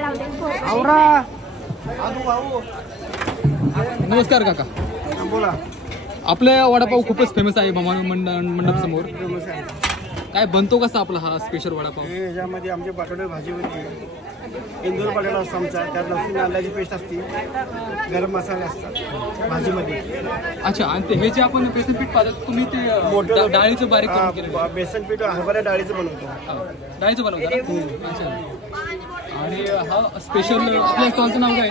लावते आवरा आजू भाऊ नमस्कार काका. बोला. आपल्या वडापाव खूपच फेमस आहे भवानी मंडप समोर. आहे. काय बनतो कसा आपला हा स्पेशल वडापाव? हे ह्याच्यामध्ये आमचे बटाटे भाजी होती. इंदूर बटाटा असतो आमचा. त्यात लसूण आल्याची पेस्ट असते. गरम मसाले असतात भाजीमध्ये. अच्छा आणि ते हे जे आपण बेसन पीठ पाहतात तुम्ही ते मोठं- डाळीचं बारीक हा, करून केलेलं आहे. ब- बेसन पीठ हरभरा डाळीचं बनवतो. हा. डाळीचं बनवता ना? अच्छा. आणि हा स्पेशल आपल्या स्टॉलचं नाव काय?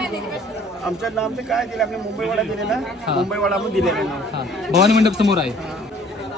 आमच्या नामचं काय दिलं? आपल्या मुंबईवाडा दिलेला. हा. मुंबईवाडा म्हणून दिलेलं नाव हा. भवानी मंडप समोर आहे.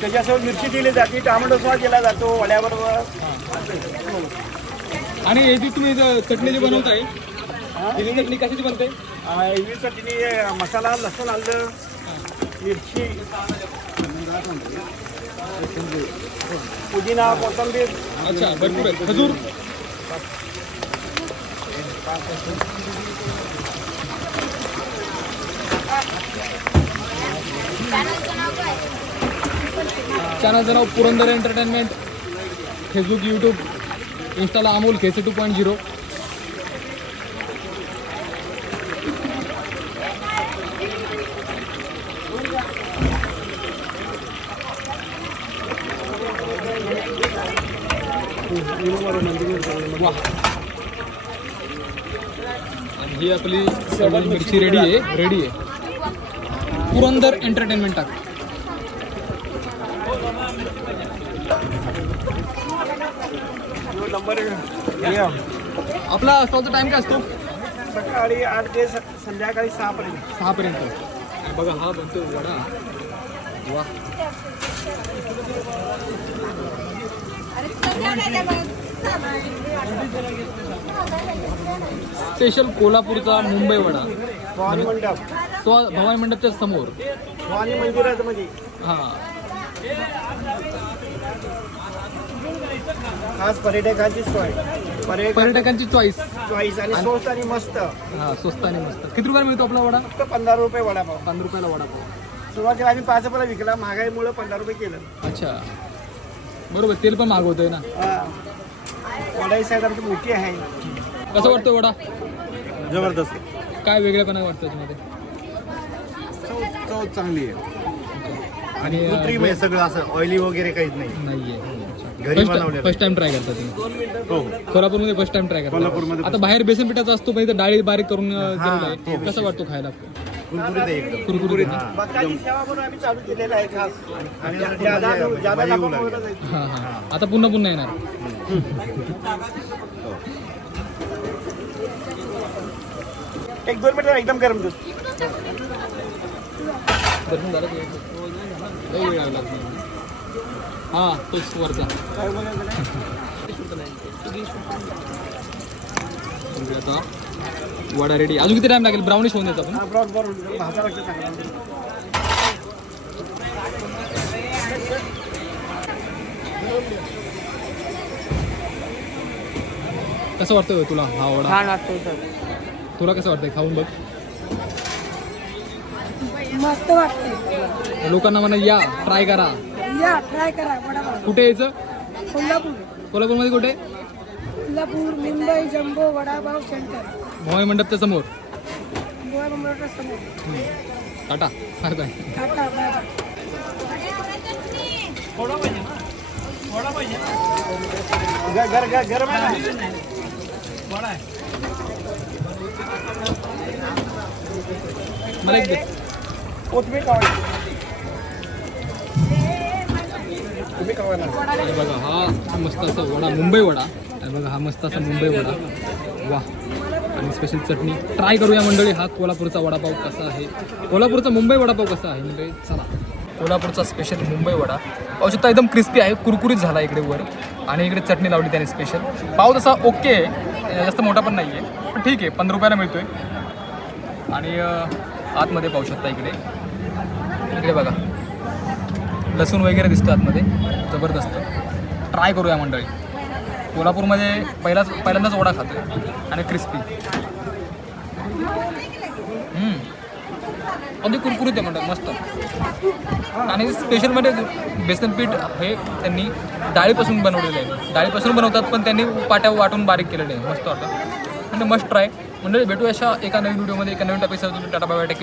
त्याच्यासोबत मिरची दिली जाते टोमॅटो सॉस दिला जातो वड्याबरोबर. आणि हे जी तुम्ही चटणी जी बनवताय हिरवी चटणी कशाची बनते? हिरवी चटणी मसाला लसूण आलं मिरची पुदिना कोथिंबीर. अच्छा भरपूर आहे. खजूर? चॅनलचं नाव Purandar entertainment. Facebook YouTube इंस्टाला Amol Khese two point zero वा ही आपली सगळी मिरची रेडी आहे रेडी आहे. पुरंदर एंटरटेनमेंट टाक. नंबर आपला स्टॉलचा टाइम काय असतो? सकाळी आठ ते संध्याकाळी सहापर्यंत सहापर्यंत. बघा हा बनतो वडा. वा. स्पेशल कोल्हापूरचा मुंबई वडा. भवानी मंडप. तो भवानी मंडपच्या समोर. भवानी मंदिरात मध्ये हा. खास पर्यटकांची सोय. पर्यटक पर्यटकांची चॉईस चॉईस आणि स्वस्त आणि मस्त. हा स्वस्त आणि मस्त. किती रुपयाला मिळतो आपला वडा? फक्त पंधरा रुपये वडापाव पंधरा रुपयाला वडापाव सुरुवातीला आम्ही पाच रुपयाला विकला महागाईमुळे पंधरा रुपये केलं. अच्छा. बरोबर तेल पण मागवतोय ना? हा. वडाई साईड आमची मोठी आहे. कसं वाटतं वडा? जबरदस्त. काय वेगळेपणा वाटतं चव चव चांगली आहे. आणि कृत्रिम आहे सगळं असं ऑइली वगैरे काहीच नाही. नाहीये घरी बनवलेलं फर्स्ट टाइम ट्राय करता तुम्ही? हो. कोल्हापूरमध्ये फर्स्ट टाइम ट्राय करता? कोल्हापूरमध्ये आता बाहेर बेसन पिठाचा असतो पण इथं डाळी बारीक करून अं, केलेला आहे. कसा वाटतो खायला कुरकुरीत आहे एकदम. कुरकुरीत हा. भक्ताची सेवा म्हणून आम्ही चालू केलेलं आहे खास. खाण्यासाठी ज्यादा ज्यादा बाई येऊ नफा लागली. मिळत आहे. हां हां. आता पुन्हा पुन्हा येणार. एक दोन मिनिट एकदम गरम दूध. हां तोच वरचा आता वडा रेडी अजून किती टाइम लागेल ब्राउनिश होऊन द्यायचा आपण हा, बरोबर बरोबर भाजा लागतं चांगला कसं वाटतं तुला हा वडा? छान वाटतंय सर. तुला कसं वाटतंय? खाऊन बघ. मस्त वाटते लोकांना म्हणा या ट्राय करा. या ट्राय करा वडापाव. कुठे यायचं कोल्हापूर. कोल्हापूरमध्ये कुठे? Kolhapur Mumbai jumbo vada pav centre. Bhavani मंडपच्या समोर. गोवा मुंबईच्या समोर. Tata. Bye bye. Tata bye bye. आहे ना? मला एक बघा हा मस्त असा वडा मुंबई वडा. बघा हा मस्त असा मुंबई वडा. वा. आणि स्पेशल चटणी. ट्राय करूया मंडळी हा कोल्हापूरचा वडापाव कसा आहे? कोल्हापूरचा मुंबई वडापाव कसा आहे मंडळी? चला. कोल्हापूरचा स्पेशल मुंबई वडा. पाहू शकता एकदम क्रिस्पी आहे कुरकुरीत झाला इकडे वर. आणि इकडे चटणी लावली त्याने स्पेशल पाव तसा ओके आहे. जास्त मोठा पण नाही आहे पण ठीक आहे पंधरा रुपयाला मिळतो आहे आणि आतमध्ये पाहू शकता इकडे. इकडे बघा. लसूण वगैरे दिसतं आतमध्ये. जबरदस्त. ट्राय करूया मंडळी. कोल्हापूरमध्ये पहिलाच पहिल्यांदाच वडा खातो आणि क्रिस्पी अगदी कुरकुरीत आहे म्हणतात मस्त. आणि स्पेशलमध्ये म्हणजे बेसन पीठ हे त्यांनी डाळीपासून बनवलेलं आहे. डाळीपासून बनवतात पण त्यांनी पाट्या वाटून बारीक केलेले आहे. मस्त वाटतं. म्हणजे मस्ट ट्राय म्हणजे भेटू अशा एका नवीन व्हिडिओमध्ये एका नवीन टॉपिक टाटा बाय टेक